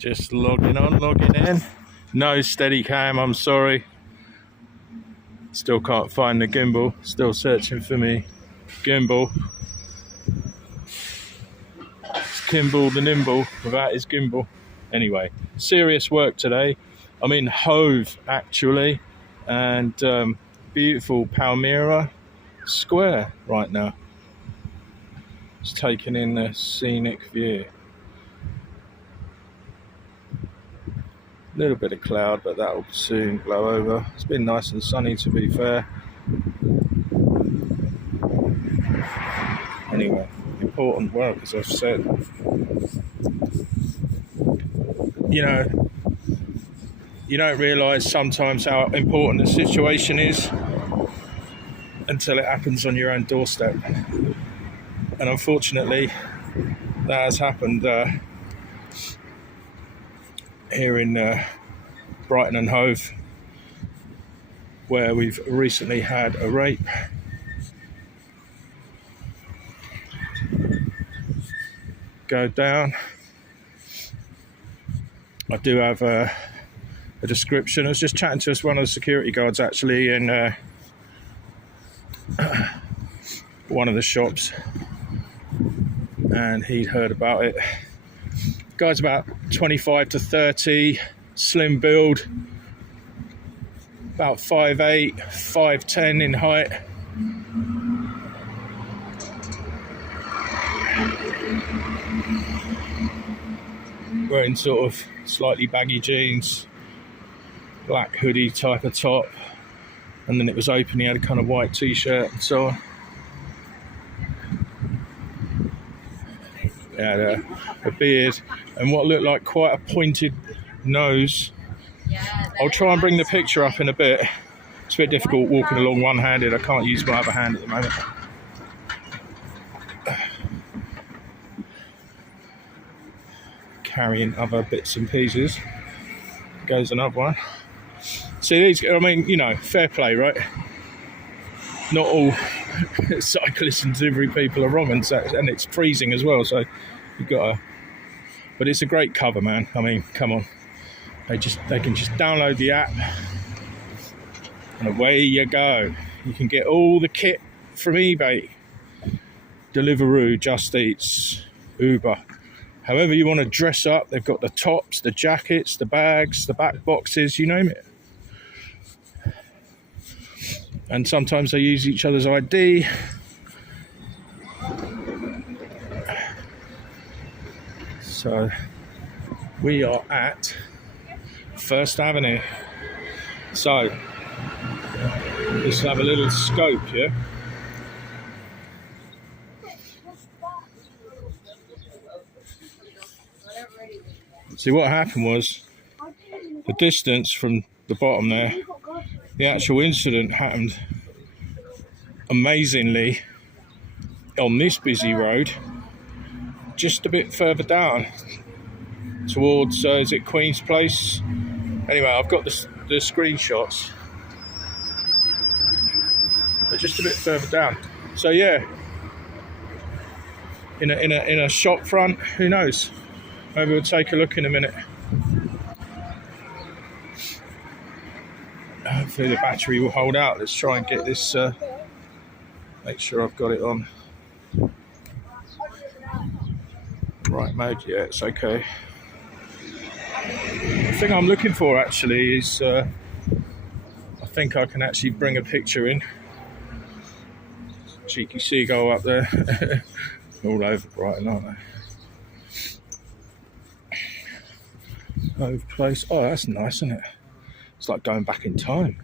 Just logging on, logging in. No steady cam, I'm sorry. Still can't find the gimbal. Still searching for me gimbal. It's Kimball the Nimble without his gimbal. Anyway, serious work today. I'm in Hove actually, and beautiful Palmyra Square right now. Just taking in the scenic view. A little bit of cloud, but that will soon blow over. It's been nice and sunny, to be fair. Anyway, important work, as I've said. You know, you don't realise sometimes how important a situation is until it happens on your own doorstep. And unfortunately, that has happened here in Brighton and Hove, where we've recently had a rape. Go down. I do have a description. I was just chatting to one of the security guards actually in one of the shops, and he'd heard about it. Guy's about 25 to 30, slim build, about 5'8", 5'10" in height. Wearing sort of slightly baggy jeans, black hoodie type of top, and then it was open. He had a kind of white t-shirt and so on. He had a beard and what looked like quite a pointed nose. I'll try and bring the picture up in a bit. It's a bit difficult walking along one-handed. I can't use my other hand at the moment. Carrying other bits and pieces. Goes another one. See these, I mean, you know, fair play, right? Not all cyclists and delivery people are wrong, and it's freezing as well, so you've got to, but it's a great cover, man. I mean, come on. They can just download the app and away you go. You can get all the kit from eBay, Deliveroo, Just Eats, Uber. However you want to dress up, they've got the tops, the jackets, the bags, the back boxes, you name it. And sometimes they use each other's ID. So we are at First Avenue. So let's have a little scope here. See, what happened was the distance from the bottom there, the actual incident happened amazingly on this busy road, just a bit further down towards, is it Queen's Place? Anyway, I've got the screenshots. They're just a bit further down. So yeah, in a shop front, who knows? Maybe we'll take a look in a minute. Hopefully the battery will hold out. Let's try and get this, make sure I've got it on right mode. Yeah, it's okay. The thing I'm looking for actually is, I think I can actually bring a picture in. Cheeky seagull up there. All over Brighton, aren't they? Hove Place. Oh, that's nice, isn't it? It's like going back in time.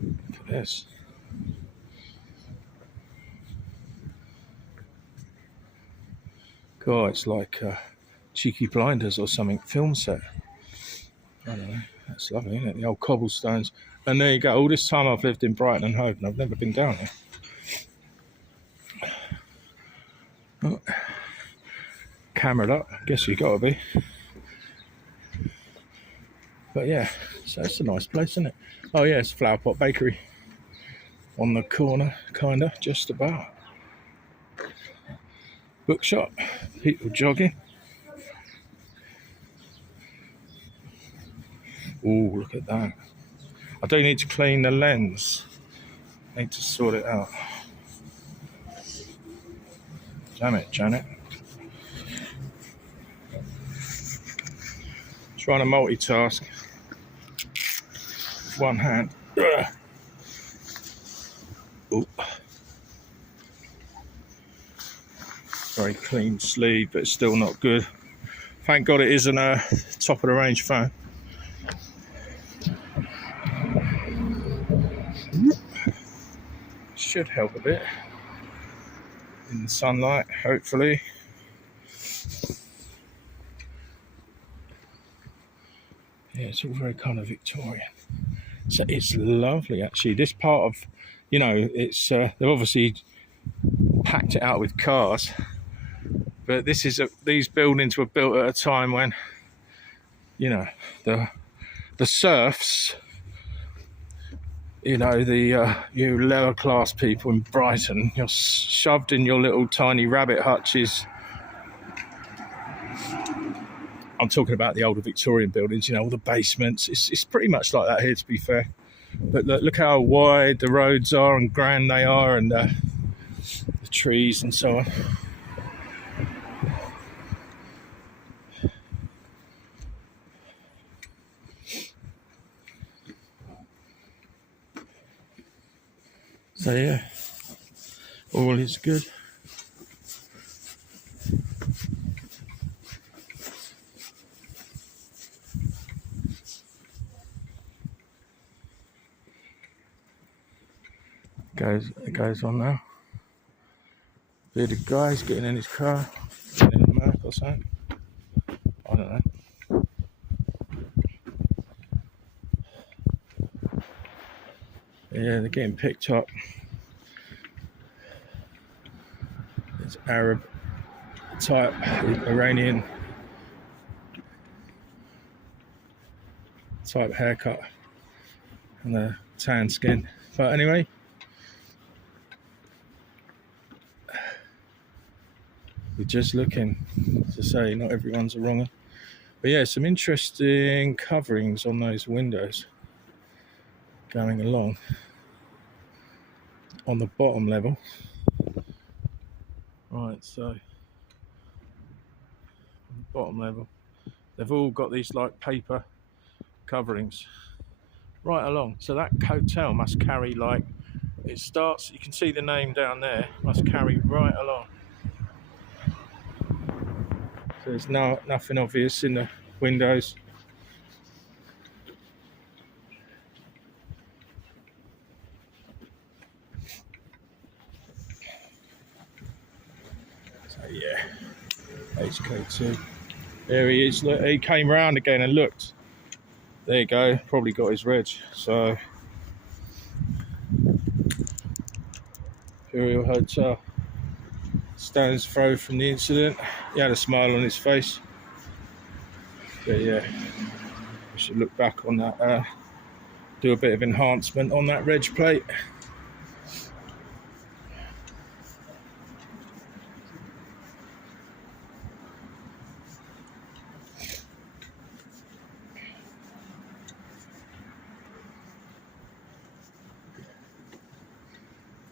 Look at this. God, it's like Cheeky Blinders or something, film set. I don't know. That's lovely, isn't it? The old cobblestones. And there you go. All this time I've lived in Brighton and Hove, and I've never been down here. Oh. Cameraed up. Guess you got to be. But yeah, so it's a nice place, isn't it? Oh yeah, it's Flower Pot Bakery on the corner, kinda, just about. Bookshop, people jogging. Oh, look at that. I do need to clean the lens. I need to sort it out. Damn it, Janet. Trying to multitask. One hand. Oh. Very clean sleeve, but it's still not good. Thank God it isn't a top of the range phone. Should help a bit in the sunlight, hopefully. Yeah, it's all very kind of Victorian. So it's lovely, actually. This part of, you know, it's they've obviously packed it out with cars, but this is these buildings were built at a time when, you know, the serfs, you know, you lower class people in Brighton, you're shoved in your little tiny rabbit hutches. I'm talking about the older Victorian buildings, you know, all the basements. It's pretty much like that here, to be fair. But look how wide the roads are and grand they are, and the trees and so on. So yeah, all is good. It goes on now. There the guy's getting in his car, getting in a Mac or something. I don't know. Yeah, they're getting picked up. It's Arab type, Iranian type haircut and the tan skin. But anyway, we're just looking to say not everyone's a wronger. But yeah, some interesting coverings on those windows going along on the bottom level. Right, so on the bottom level, they've all got these like paper coverings right along. So that hotel must carry, like, it starts, you can see the name down there, must carry right along. So there's nothing obvious in the windows. So yeah, HK2. There he is. Look, he came round again and looked. There you go. Probably got his reg. So Imperial Hotel. Stone's throw from the incident. He had a smile on his face. But yeah, we should look back on that. Do a bit of enhancement on that reg plate.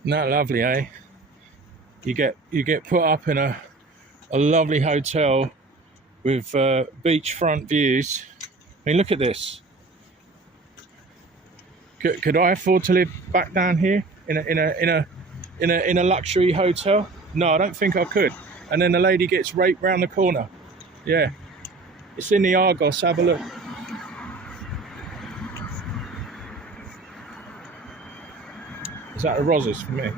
Isn't that lovely, eh? You get put up in a lovely hotel with beachfront views. I mean, look at this. Could I afford to live back down here in a luxury hotel? No, I don't think I could. And then the lady gets raped round the corner. Yeah, it's in the Argos. Have a look. Is that a Rosas for me?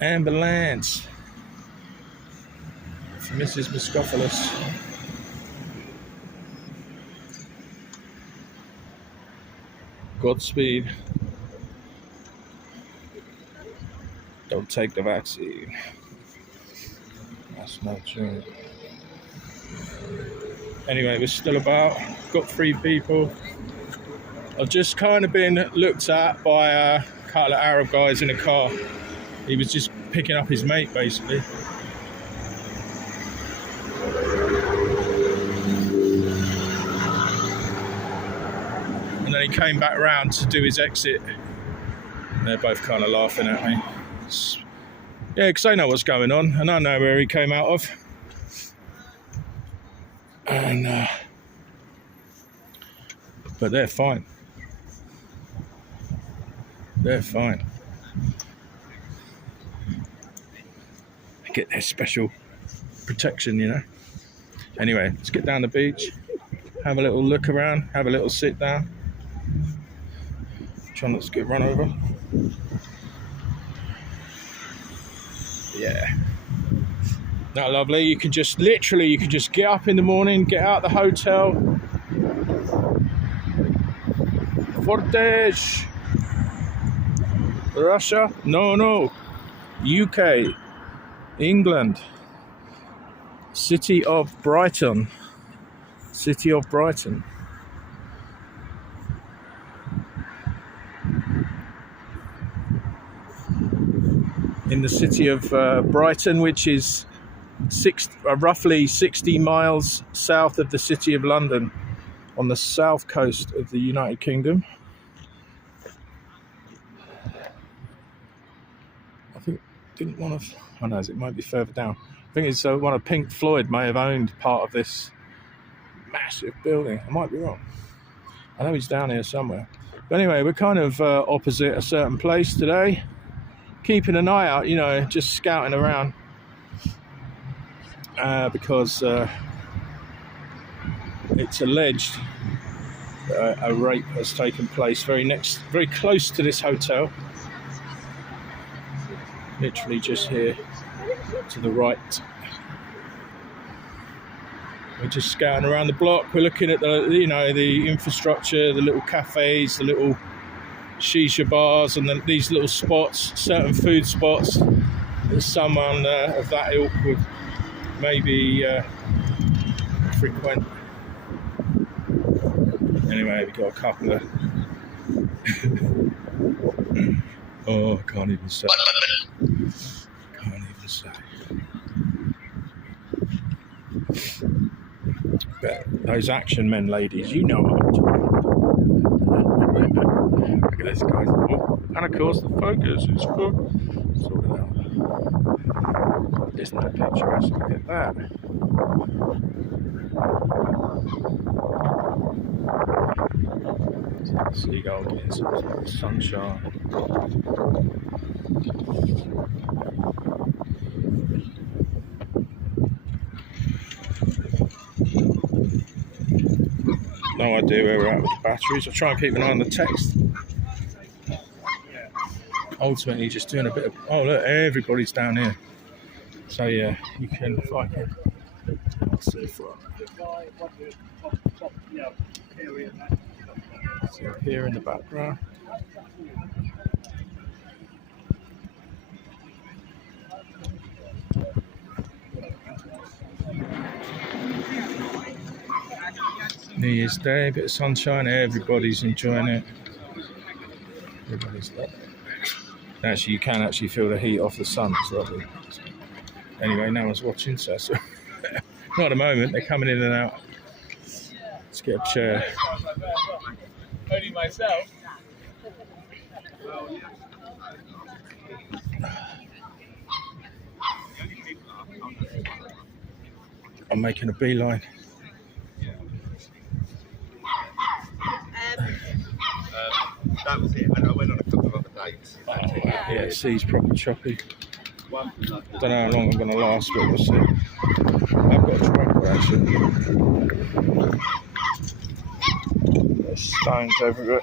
Ambulance for Mrs. Miscopoulos. Godspeed. Don't take the vaccine. That's not true. Anyway, we're still about. Got 3 people. I've just kind of been looked at by a couple of Arab guys in a car. He was just picking up his mate, basically. And then he came back round to do his exit. And they're both kind of laughing at me. Yeah, because they know what's going on, and I know where he came out of. And but they're fine. They're fine. They get their special protection, you know. Anyway, let's get down the beach, have a little look around, have a little sit down. Try not to get run over. Yeah. Not lovely. You can just get up in the morning, get out the hotel. Fortes. Russia? No. UK. England. City of Brighton. City of Brighton. In the city of Brighton, which is roughly 60 miles south of the city of London, on the south coast of the United Kingdom. I think didn't one of it might be further down. I think it's one of Pink Floyd may have owned part of this massive building. I might be wrong. I know he's down here somewhere. But anyway, we're kind of opposite a certain place today, keeping an eye out, you know, just scouting around, because it's alleged that a rape has taken place very close to this hotel, literally just here to the right. We're just scouting around the block. We're looking at the infrastructure, the little cafes, the little shisha bars, and these little spots, certain food spots that someone of that ilk would maybe frequent. Anyway, we've got a couple of oh, I can't even say. But those action men, ladies, you know what I'm talking about. Look at this, guys. Oh, and of course the focus is good. Sort it out. Isn't that picturesque? Look at that. Seagull getting some sunshine. No idea where we're at with the batteries. I'll try and keep an eye on the text. Ultimately, just doing a bit of. Oh, look, everybody's down here. So, yeah, you can. If I can. See up here in the background. New Year's Day, a bit of sunshine, everybody's enjoying it. Everybody's there. Actually, you can actually feel the heat off the sun, it's lovely. Anyway, no one's watching, so not at the moment, they're coming in and out. Let's get a chair. Only myself. I'm making a beeline. That was it, and I went on a couple of other dates. Yeah, sea's proper choppy. Don't know how long I'm going to last, but we'll see. I've got a tripod actually. There's stones everywhere.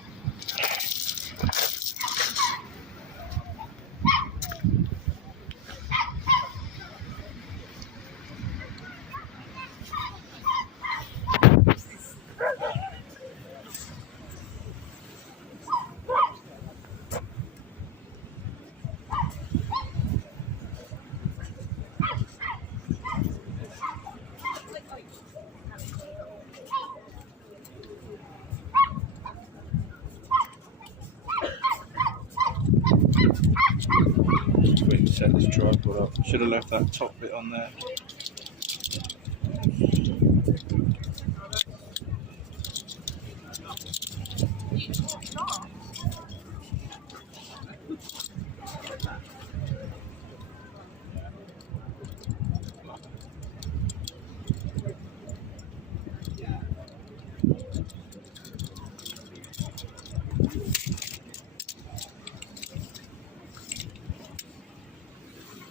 set this tripod up. Should have left that top bit on there.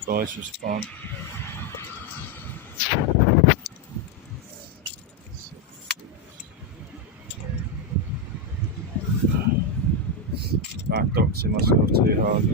Guys, just fun. Back doxing myself too hard.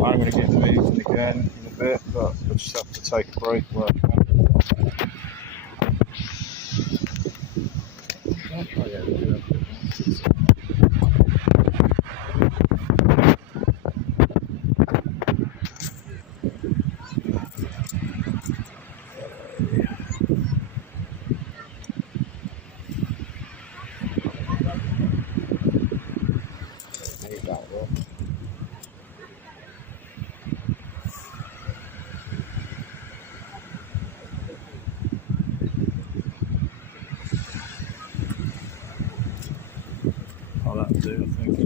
I'm going to get moving again in a bit, but we'll just have to take a break. Work. I'll have to do, I think,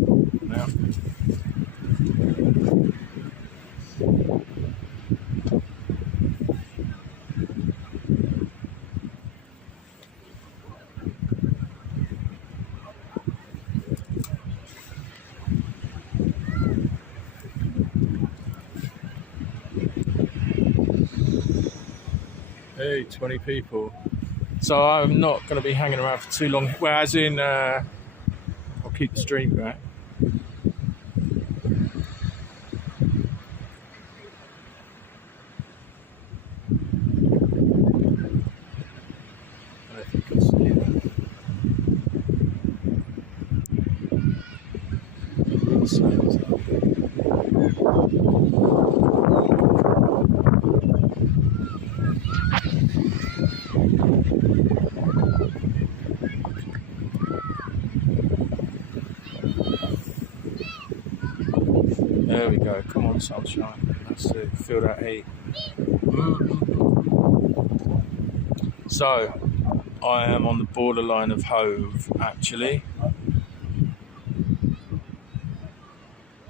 now. Hey, 20 people. So I'm not going to be hanging around for too long. Well, as in, I'll keep the stream going. I don't think you can see that. There we go. Come on, sunshine. That's it. Feel that heat. So, I am on the borderline of Hove, actually.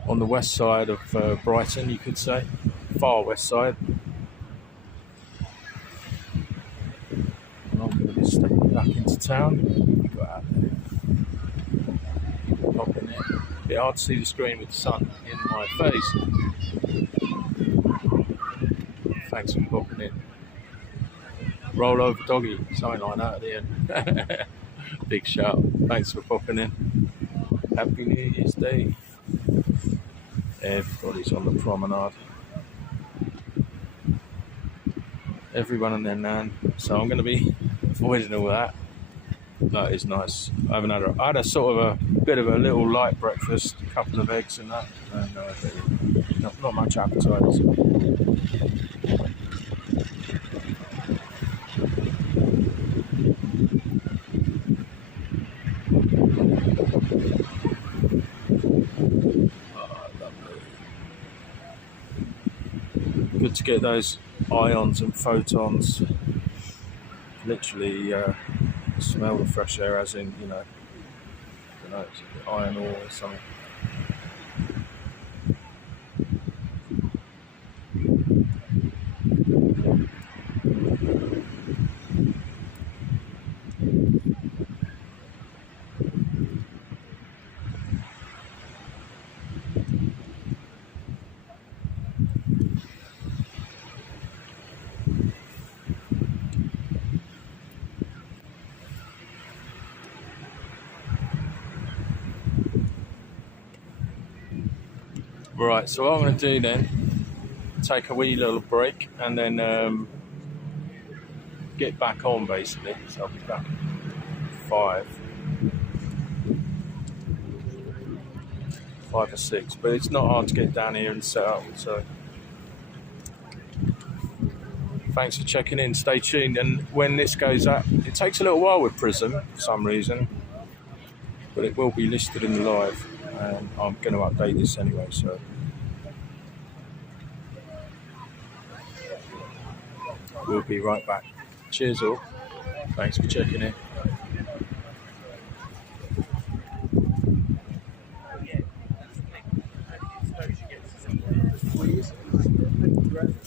On the west side of Brighton, you could say. Far west side. And I'm going to be stepping back into town. Got out there. Popping in. A bit hard to see the screen with the sun in my face. Thanks for popping in. Roll over doggy, something like that at the end. Big shout. Thanks for popping in. Happy New Year's Day. Everybody's on the promenade. Everyone and their nan. So I'm going to be avoiding all that. That is nice. I had a sort of a bit of a little light breakfast, a couple of eggs and that, and not much appetite. Good to get those ions and photons. Literally smell the fresh air, as in, I don't know, it's iron ore or something. Right, so what I'm going to do then, take a wee little break and then get back on basically. So I'll be back at 5 or 6, but it's not hard to get down here and set up. So thanks for checking in, stay tuned, and when this goes up, it takes a little while with Prism for some reason, but it will be listed in the live, and I'm going to update this anyway, so we'll be right back. Cheers all, thanks for checking in.